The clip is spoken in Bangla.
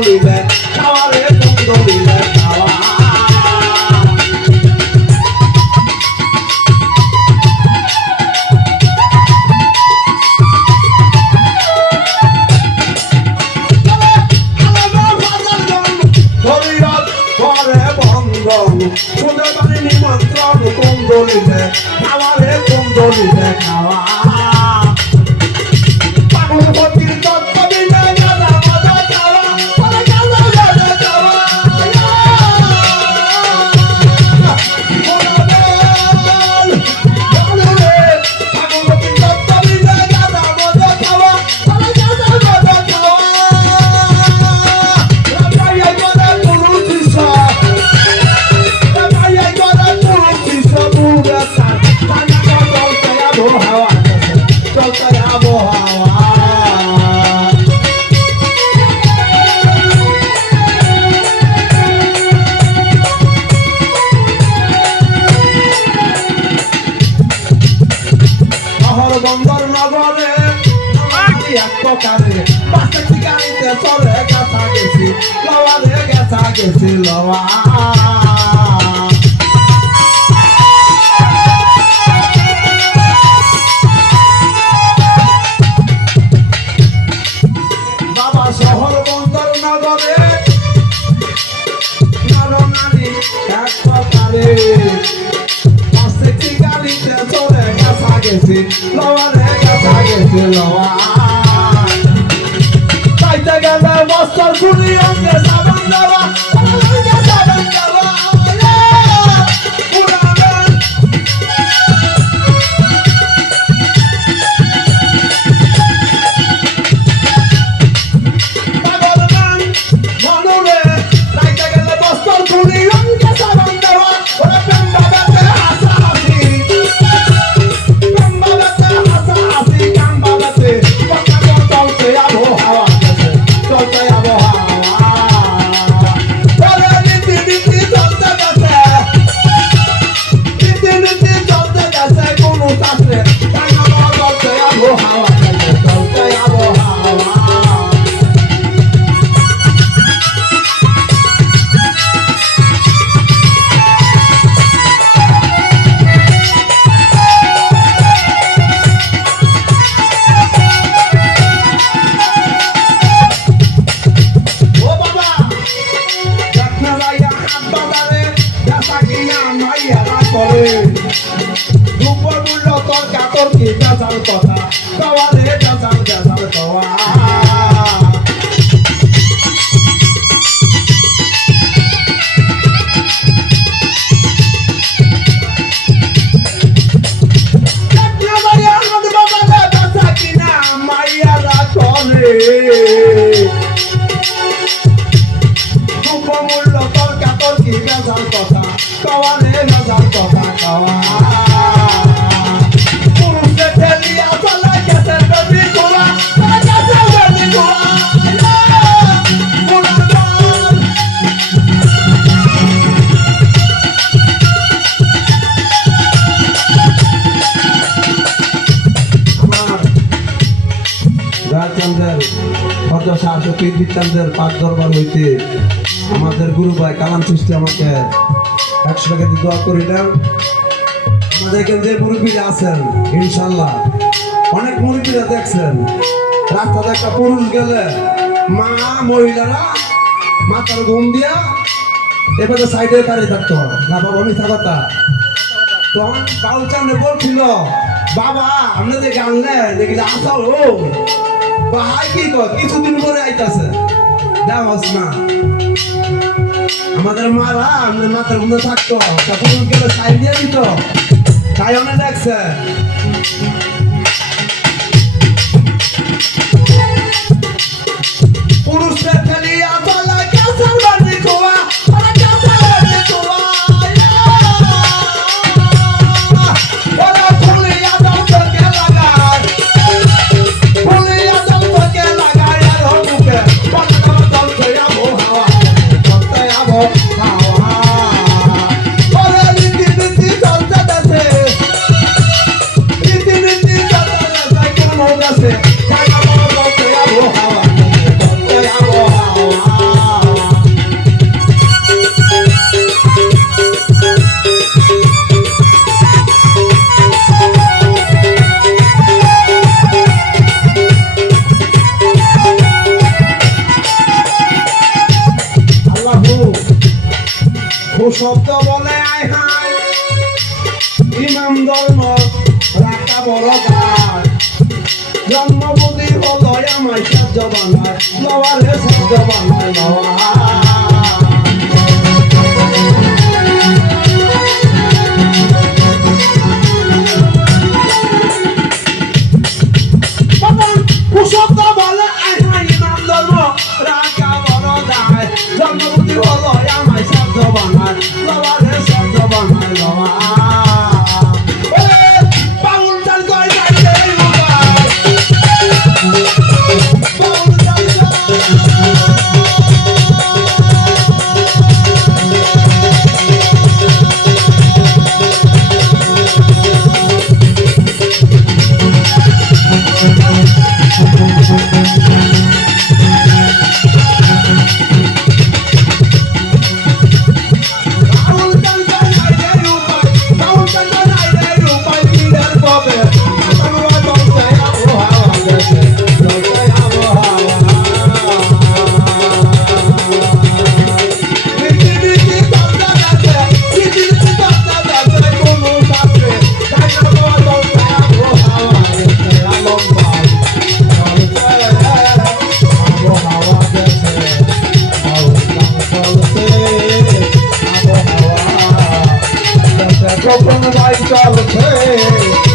কুন্দলিলে খাওয়া রে কুন্দলিলে খাওয়া খুঁজে পানি নিমন্ত্রণ কুন্দলিলে খাওয়া রে কুন্দলিলে খাওয়া পাগলপতির তত্ত্ব দিলে গাদা মজা খাওয়া পরে গাদা গাদা খাওয়া পাগলপতির তত্ত্ব দিলে গাদা মজা খাওয়া পরে গাদা গাদা খাওয়া রাজাই করে পুরুষ বন্দর নগরে এক প্রকারে বাসে গাড়িতে চলে গেছা গেছি লওয়া রে গেছা গেছি লওয়া বাবা শহর বন্দর নগরে নারী এক প্রকারে বাসে গাড়িতে চলে গেছা গেছি লওয়া রে গেছা গেছি লওয়া চাইতে গেলে বস্তর গুলি অঙ্গে সাবান দেওয়া সাবান দেওয়া কথা কওয়া রে গেছাল গেছাল কওয়া মূল্য তর্কা তর্কি গেছাল কথা কওয়া রে গেছাল কথা কওয়া পাক দরবার হইতে আমাদের গুরু ভাই কালাম সৃষ্টি আমাকে 100 টাকা দিয়ে দোয়া করিলাম। আমাদের এখানে যে মুরব্বীরা আছেন ইনশাল্লাহ অনেক মুরব্বীরা দেখছেন রাস্তাতে একটা পুরুষ গেলে মা মহিলারা মাথার ঘুম দিয়া এবারে সাইডে দাঁড়িয়ে থাকতো না বাবা মিথ্যা কথা। তখন কাউচানে বলছিল বাবা আপনি যে গানলেন দেখলে আসা ও ভাই কি কিছুদিন পরে আইতাছে দেওয়াস না আমাদের মারা আমাদের মাথার মধ্যে থাকতো তখন গেলে সাইড দিয়ে দিত তাই অনেক দেখছে পুরুষদের ফেলি আতলা ক্যান্সার বাড়ি খোয়া ইমাম ধর্ম রাখা বড় কাজ জন্মবুদ্ধি হলো আমায় সাহায্য বানায় লওয়ারে সাহায্য বানায় লওয়া জন্মবুদ্ধি হলো আমায় সাহায্য বানায় লওয়ারে সাহায্য বানায় লওয়া Come on, my child,